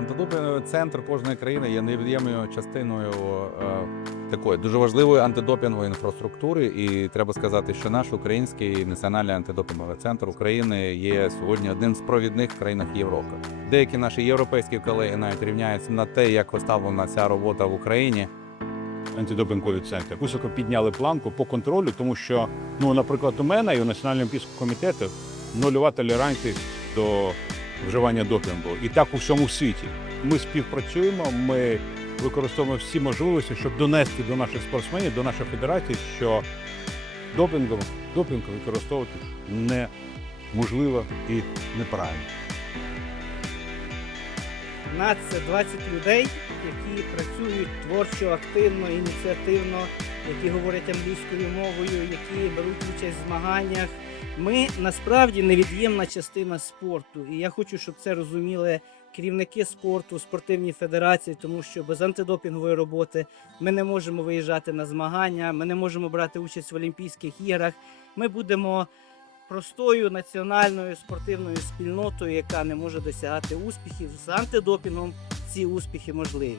Антидопінговий центр кожної країни є невід'ємною частиною е, такої дуже важливої антидопінгової інфраструктури. І треба сказати, що наш український національний антидопінговий центр України є сьогодні одним з провідних в країнах Європи. Деякі наші європейські колеги навіть рівняються на те, як поставлена ця робота в Україні. антидопінговий центр. Високо підняли планку по контролю, тому що, ну, наприклад, у мене і у Національного олімпійського комітету нульова толерантність до вживання допінгу. І так у всьому світі. Ми співпрацюємо, ми використовуємо всі можливості, щоб донести до наших спортсменів, до нашої федерації, що допінгом, допінг використовувати неможливо і неправильно. Нас це 20 людей, які працюють творчо, активно, ініціативно, які говорять англійською мовою, які беруть участь в змаганнях. Ми насправді невід'ємна частина спорту. І я хочу, щоб це розуміли керівники спорту, спортивні федерації, тому що без антидопінгової роботи ми не можемо виїжджати на змагання, ми не можемо брати участь в Олімпійських іграх. Ми будемо простою національною спортивною спільнотою, яка не може досягати успіхів з антидопінгом, ці успіхи можливі.